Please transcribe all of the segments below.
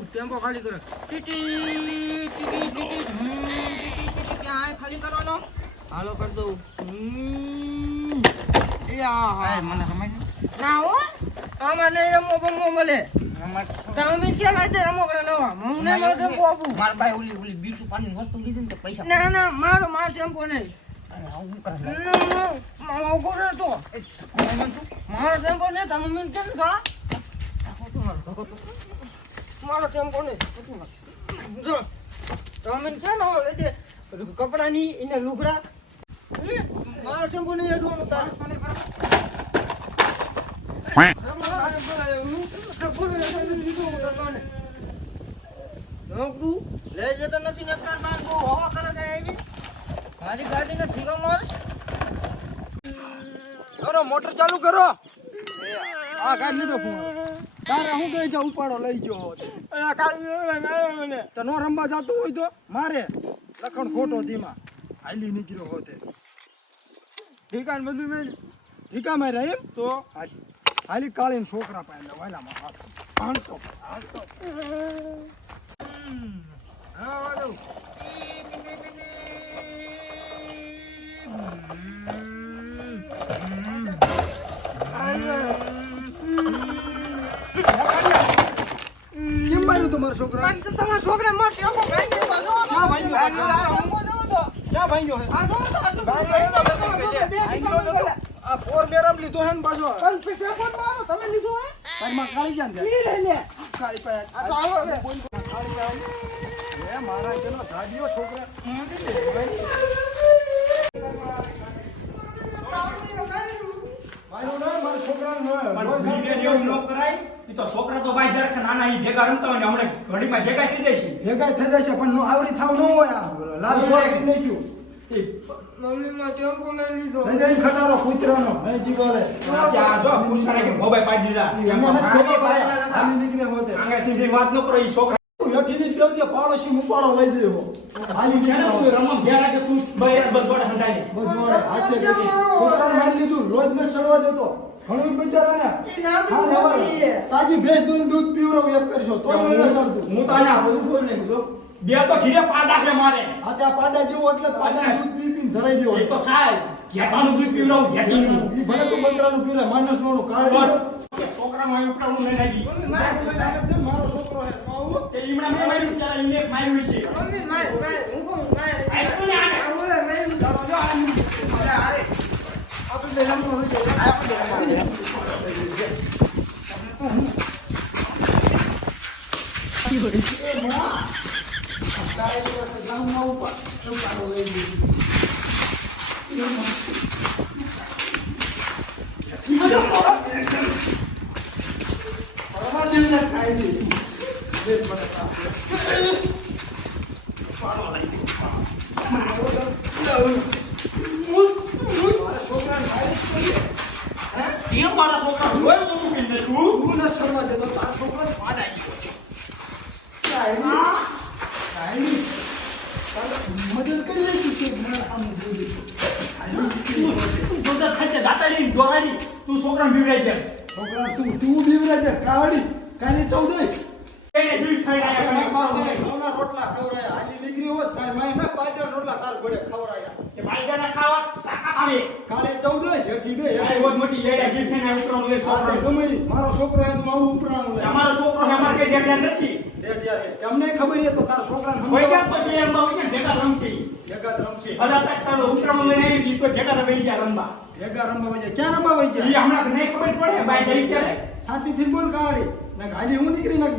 તું ટેમ્પો ખાલી કરે ટીટી ટીટી ટીટી ક્યાં ખાલી કરવાનો હાલો કર દઉં યા મને સમજ ના હો આમાં રમો બમો મળે તમે કે લાગે રમો કરે નવા મને નો ટેમ્પો આપું માર ભાઈ ઓલી બીટુ પાણી વસ્તુ લીધી ને પૈસા ના માર ટેમ્પો નહીં આવું કરે મારો ગોરે તો મારો ટેમ્પો ને તમે મને કેમ કા મારો ટેમ્પો ને જો તમે કે ન હોય દે કપડા ની એને લુગડા મારો ટેમ્પો ને એડવાનું તાર લઈ જતો નથી ને તાર બાર બહુ હવા કરે જાય એવી મારી ગાડી ને ધીરો માર કરો મોટર ચાલુ કરો આ ગાડી લીધો ફોન તારે હું કહી જા ઉપાડો લઈ ગયો તો નો રમવા જતું હોય તો મારે લખણ ખોટો ધીમા હાલી નીકળ્યો હોતે ઠીકાન બધું મેં ઠીકા મેં રહે તો હાલી કાળીને છોકરા પાડે વાયલામાં હાથ પાંચસો હા વાડો કેમ માર્યું તમારા છોકરા તમારા છોકરા માર ટેમ્પો ભાઈ ગયો ચા ભાંગ્યો હે આ ફોર બેરમ લીધો હે ને બાજુ ટેમ્પો મારો તમે લીધો હે તારમાં કાળી જાન દે લે કાળી પાય આ તો આવો લે કાળી પાય એ મારા જેનો જાડિયો છોકરા મારા છોકરા તો ભાઈ જરા નાના ઈ ભેગા રમતા હોય ને હમણે ઘડીમાં ભેગા થઈ જાય છે ભેગા થઈ જશે પણ આવરી થાવ ન હોય આ લાલ છોકરી નહીં થયું મમ્મી માં ટેમ્પો નહીં લીધો દઈ દઈને ખટારો કૂતરાનો નહીં જીવોલે આ જો કુછાને કે મોબાઈલ પાડી દીધા એમ હાલી નીકળે હોતે આંગા સીધી વાત ન કરો ઈ છોકરા હેઠીની દેવજે પાડોશી ઉપાડો લઈ દેવો હાલી છે ને તું રમમ ઘેર કે તું બસ ગોડા સંતાઈ બસ હાથે છોકરાને મારી લીધું રોજ મેં સડવા દેતો ઘણું બિચારાને હા હવે તાજી ભેંસ દૂધ પીવરાવું એક કરશો તો મને સડતું હું તો આયા બધું છોડ નહીં તો બે તો ઘીરે પાડા છે મારે આ ત્યાં પાડા જેવો એટલે પાડા દૂધ પી પીને ધરાઈ ગયો એ તો થાય ઘેટાનું દૂધ પીવરાવું ઘેટીનું ઈ ભલે તો બંદરાનું પીવરે માનસ નોનું કાઢી છોકરામાં ઉપરાણું નહીં લાગી મારો છોકરો હે પાઉ તે ઈમણા મેં માર્યું ત્યારે ઈને માર્યું છે મમ્મી માર હું કોણ માર આઈ કોને આને ઓલે મેં ચાલો જો અરે અરે આપણે રમવો હોય આપણે મારા છોકરા હોય હું કે તું ન શરવા દેતો તારો છોકરો પાડા ગયો મદદ કરી લે કે મારા આમ જોઈ તું ખાતે દાતાજી દોરાજી તું છોકરા બીવરાઈ જાય છોકરા તું બીવરા છે કાવડી કાની 14 એને જીવ થઈ રહ્યા કરે ઘઉંના રોટલા ખવરાયા હાજી દીકરી હોત તાર માય ના બાજરા રોટલા તાર ઘોડે ખવરાયા કે ભાઈ જાના ખાવા સાકા આવે કાલે 14 હેઠી બે આ રોજ મોટી લેડા જીવ થઈને ઉતરવાનું એ આ તે છોકરો ગમે મારો છોકરો હે તો મારું ઉપરાણું લે અમારો છોકરો હે અમાર કે ડેડિયા નથી ડેડિયા રે તમને ખબર હે તો તાર છોકરાને હોય ગયા તો જે એમ હોય ને ભેગા રમશે ભેગા રમશે બધા તક તારો ઉતરવાનું લઈને આવી તો ભેગા રમી ગયા રમવા ભેગા રમવા વઈ જાય ક્યાં રમવા વઈ ઈ જાય હમણાં નહીં ખબર પડે ભાઈ જઈ ક્યારે શાંતિથી બોલ કાવડી ના ગાડી હું નીકળી ના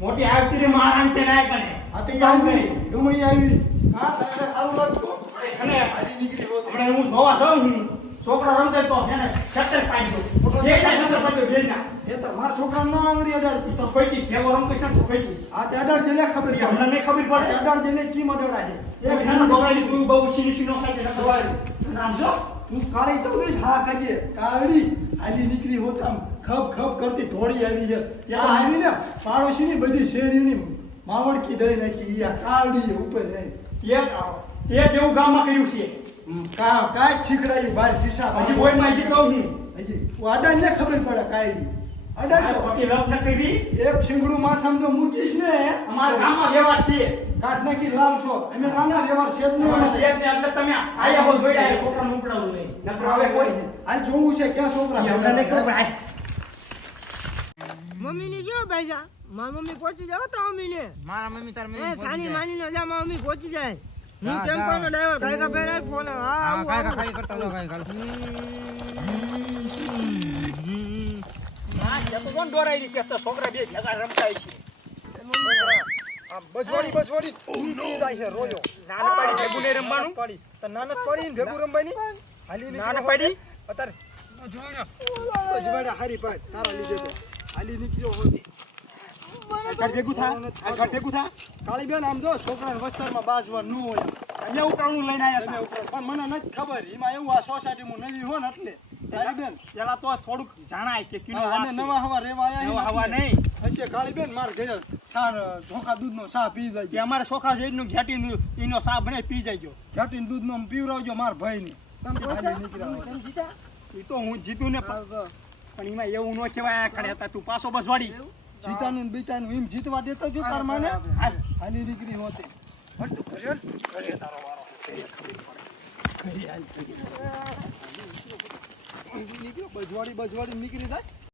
મોટી આવતી રે મહારાજ તે ના કરે આ તે આવી ગમણી આવી હા તારે સારું લાગતો અને હાલી નીકળી હોત હમણાં હું જોવા જાઉં છોકરો રમતે તો એને છત્તર પાડી દો જેટલા છત્તર પાડી દો બેના એ તો મારા છોકરાને નો આંગળી અડાડતી તો કોઈ ભેગો રમતો છે તો કોઈ આ તે અડાડ જેલે ખબર એ હમણાં નહીં ખબર પડે અડાડ જેલે કી અડાડા છે એક નાનો ગોળાની તું બહુ છીની છીનો ખાઈ દે નામ જો તું કાળી ચૌદશ હા ખાજે કાવડી હાલી નીકળી હોત આમ ખબ ખબ કરતી ધોળી આવી છે ત્યાં આવી ને પાડોશીની બધી શેરીની માવડકી દઈ નાખી ઈ આ કાવડી ઉપર રહી એ જેવું ગામમાં કર્યું છે કાંઈ શીખડાયું બાર શીશા હજી કોઈ માં હજી કહું છું હજી વાડા ને ખબર પડે કાયડી અડાડી દો. ખોટી લપ ન કરવી. એક શીંગડું માથામાં જો મૂકીશ ને અમારા ગામમાં વ્યવહાર છે. કાઢ નાખી લાલ છો. અમે નાના વ્યવહાર છે જ નહીં. અમારા શેઠને અંદર તમે આયા હો જોડ્યા છોકરાને ઉપડાવું નહીં. નકર હવે કોઈ હાલ જોવું છે ક્યાં છોકરા એ અમને નહીં ખબર. હાય. મમ્મી ની કેવો ભાઈ જા મારી મમ્મી પહોંચી જાવ તો મમ્મી ને મારા મમ્મી તાર એ મમ્મી સાની માની ને જા મારી મમ્મી પહોંચી જાય હું જા, ટેમ્પો નો જા. ડ્રાઈવર કાયકા પહેરાય ફોન હા હા આવું, કાય આવું. ખાઈ કરતા જાઓ કાય ખાલી હા, એ તો કોણ દોરાઈ છે? તો છોકરા બે ભેગા રમતા છે. આમ બજવાડી નીકળી જાય છે રોજો. નાના પાડી ભેગું નહીં રમવાનું. પાડી તો નાનક પાડી ને ભેગું રમવાની હાલી નાના પાડી અત્યારે બજવાડી હારી પાડ તારા લીધે તો હાલી નીકળ્યો હોતી. ઘર ભેગું થા. આ ઘર ભેગું થા. કાળી બેન આમ જો છોકરાને વસ્તારમાં બાજવા ન હોય અહીંયા ઉતાવળું લઈને આવ્યા તમે હતા. ઉપર પણ મને નથી ખબર એમાં એવું આ સોસાયટીમાં નવી હો ને એટલે કાળી બેન પેલા તો થોડુંક જાણાય કે કીનો અમે વાત છે. નવા હવા રેવા નવા આવ્યા હવા નહીં. હશે કાળી બેન માર ઘરે ચા ધોકા દૂધનો ચા પી જાય કે અમારે ચોખા જેટલું ઘેટીનું ઈનો સા બને પી જાય. ઘાટીને દૂધનો આમ પીવરાવજો માર ભાઈને હાલી નીકળ્યા હોય. એ તો હું જીતું ને પણ એમાં એવું ન કહેવાય. ખડે હતા તું પાછો બસ વાળી. જીતાનું ને બીતાનું એમ જીતવા દેતો જો તાર માને હાલ. હાલી નીકળી હોતી હટ તું ઘરે હટ. ઘરે તારો વારો ઘરે હાલ નીકળ્યો બજવાડી નીકળી જાય